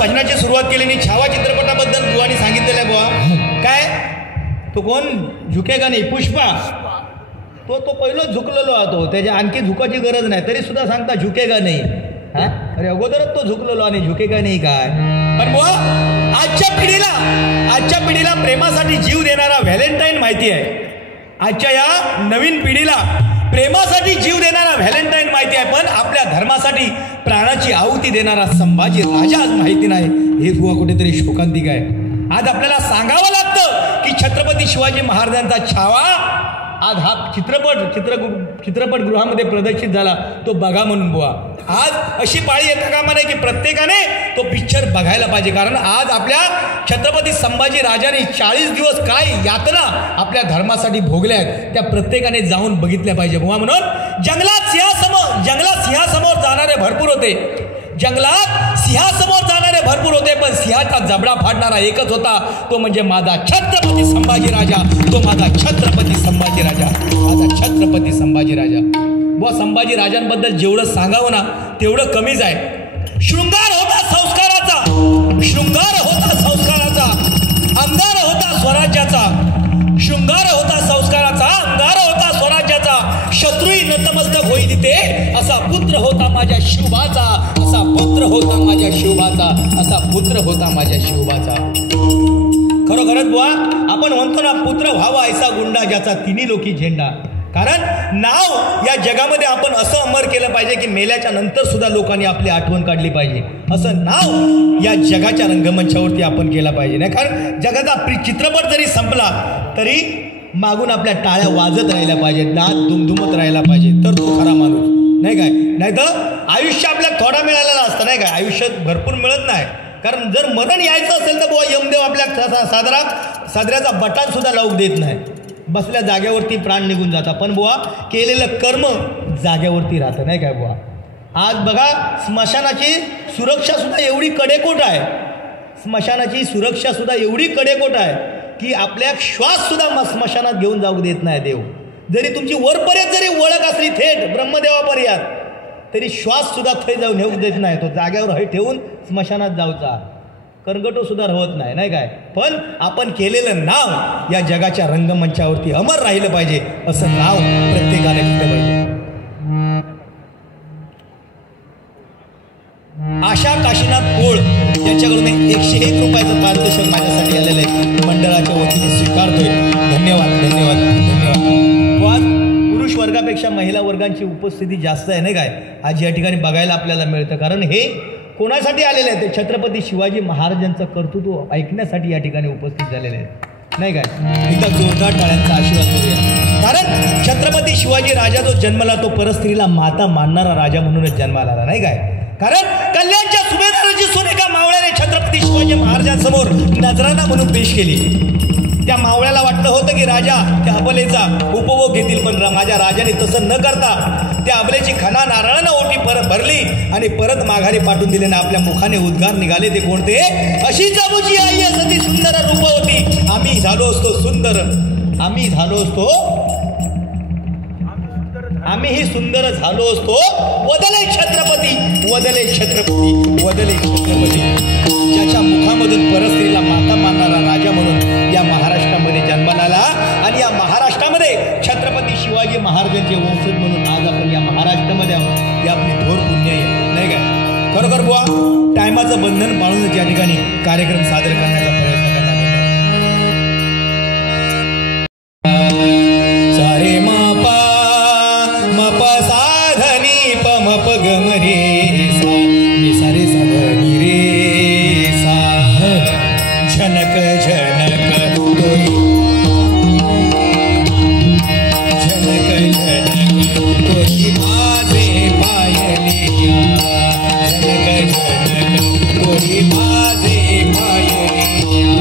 भजनाची सुरुवात केली आणि छावा चित्रपटाबद्दल बुवानी सांगितलेलं आहे बुवा. काय तो कोण झुकेगा नाही, पुष्पा. तो पहिलं झुकलेलो तो, त्याच्या आणखी झुकायची गरज नाही तरी सुद्धा सांगता झुकेगा नाही. हा अरे अगोदरच तो झुकलेलो आणि झुकेगा नाही काय. पण बुवा आजच्या पिढीला प्रेमासाठी जीव देणारा व्हॅलेंटाईन माहिती आहे. आजच्या या नवीन पिढीला प्रेमासाठी जीव देणारा व्हॅलेंटाईन माहिती आहे, पण आपल्या धर्मासाठी प्राणाची आहुती देणारा संभाजी राजा आज माहिती नाही. हे बुवा कुठेतरी शोकांतिक आहे. आज आपल्याला सांगावं लागतं की छत्रपती शिवाजी महाराजांचा छावा आज हा चित्रपटगृहामध्ये प्रदर्शित झाला, तो बघा म्हणून बुवा. आज अशी पाळी येता कामा नये की प्रत्येकाने तो पिक्चर बघायला पाहिजे, कारण आज आपल्या छत्रपती संभाजी राजाने 40 दिवस काय यातना आपल्या धर्मासाठी भोगल्या आहेत, त्या प्रत्येकाने जाऊन बघितल्या पाहिजे बुवा. म्हणून जंगलात सिंहासमोर जाणारे भरपूर होते, पण सिंहाचा जबडा फाडणारा एकच होता, तो म्हणजे माझा छत्रपती संभाजी राजा. बुवा संभाजी राजांबद्दल जेवढं सांगावं ना तेवढं कमीच आहे. शृंगार होता संस्काराचा, अंगार होता स्वराज्याचा, अंगार होता स्वराज्याचा. शत्रुही नतमस्तक होई तिथे असा पुत्र होता माझ्या शिवबाचा. खरोखरच बुवा आपण म्हणतो ना, पुत्र व्हावा ऐसा गुंडा ज्याचा तिन्ही लोकी झेंडा. कारण नाव या जगामध्ये आपण असं अमर केलं पाहिजे की मेल्याच्या नंतर सुद्धा लोकांनी आपली आठवण काढली पाहिजे, असं नाव या जगाच्या रंगमंचावरती आपण केला पाहिजे. नाही कारण जगाचा चित्रपट जरी संपला तरी मागून आपल्या टाळ्या वाजत राहिल्या पाहिजेत, नाद दुमदुमत राहिला पाहिजे, तर तो खरा माणूस. नाही काय, नाही तर आयुष्य आपल्याला थोडा मिळालेला असतं. नाही काय, आयुष्यात भरपूर मिळत नाही. कारण जर मरण यायचं असेल तर बुवा यमदेव आपल्या सादऱ्याचा बटान सुद्धा लावून देत नाही. बसल्या जागेवरती प्राण निघून जातात, पण बुवा केलेलं कर्म जागेवरती राहतं. नाही काय बुवा. आज बघा स्मशानाची सुरक्षा सुद्धा एवढी कडेकोट आहे की आपल्या श्वास सुद्धा स्मशानात घेऊन जाऊ देत नाही देव. जरी तुमची वरपर्यंत जरी ओळख असली थेट ब्रह्मदेवापर्यंत, तरी श्वास सुद्धा थै जाऊन नेऊ देत नाही. तो जाग्यावर हे ठेवून स्मशानात जाऊचा करगटो सुद्धा होत नाही. नाही काय, पण आपण केलेलं नाव या जगाच्या रंगमंचावरती अमर राहिलं पाहिजे, असं नाव प्रत्येकाने घेतलं पाहिजे. आशा काशीनाथ कोळ यांच्याकडून 101 रुपयाचं पारितोषिक माझ्यासाठी आलेलं आहे, मंडळाच्या वतीने स्वीकारतोय. धन्यवाद. आज पुरुष वर्गापेक्षा महिला वर्गांची उपस्थिती जास्त आहे. नाही काय, आज या ठिकाणी बघायला आपल्याला मिळतं. कारण हे कोणासाठी आलेले आहेत, ते छत्रपती शिवाजी महाराजांचं कर्तृत्व ऐकण्यासाठी या ठिकाणी उपस्थित झालेले आहेत. नाही काय, एकदा जोरदार टाळ्यांचा आशीर्वाद करूया. कारण छत्रपती शिवाजी राजा जो जन्मला तो परस्त्रीला माता मानणारा राजा म्हणूनच जन्माला आला. नाही काय, कारण कल्याणच्या सुभेदाराची सून एका मावळ्याने छत्रपती शिवाजी महाराजांसमोर नजराना म्हणून पेश केली. त्या मावळ्याला वाटलं होतं की राजा त्या अबलेचा उपभोग घेतील, पण माझ्या राजाने तसं न करता त्या अबलेची खणा नारळानं ओटी परत भरली आणि परत माघारी पाठवून दिले. ना आपल्या मुखाने उद्गार निघाले ते कोणते, अशीच अबूची आई असती सुंदर रूपवती, आम्ही झालो असतो आम्हीही सुंदर झालो असतो. वदले छत्रपती. ज्याच्या मुखामधून परस्त्रीला माता मानणारा राजा म्हणून या महाराष्ट्रामध्ये जन्माला आला आणि या महाराष्ट्रामध्ये छत्रपती शिवाजी महाराजांचे वंशज म्हणून आज आपण या महाराष्ट्रामध्ये आहोत. ही आपली थोर पुण्य आहे. नाही काय, खरोखर बुवा टायमाचं बंधन पाळूनच या ठिकाणी कार्यक्रम सादर करण्याचा प्रयत्न करण्यात माझे पायलिया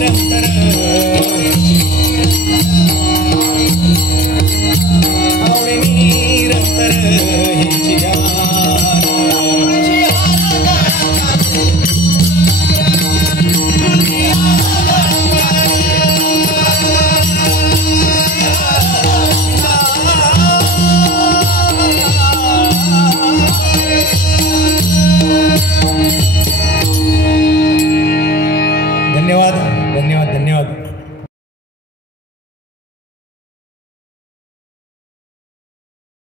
रंतर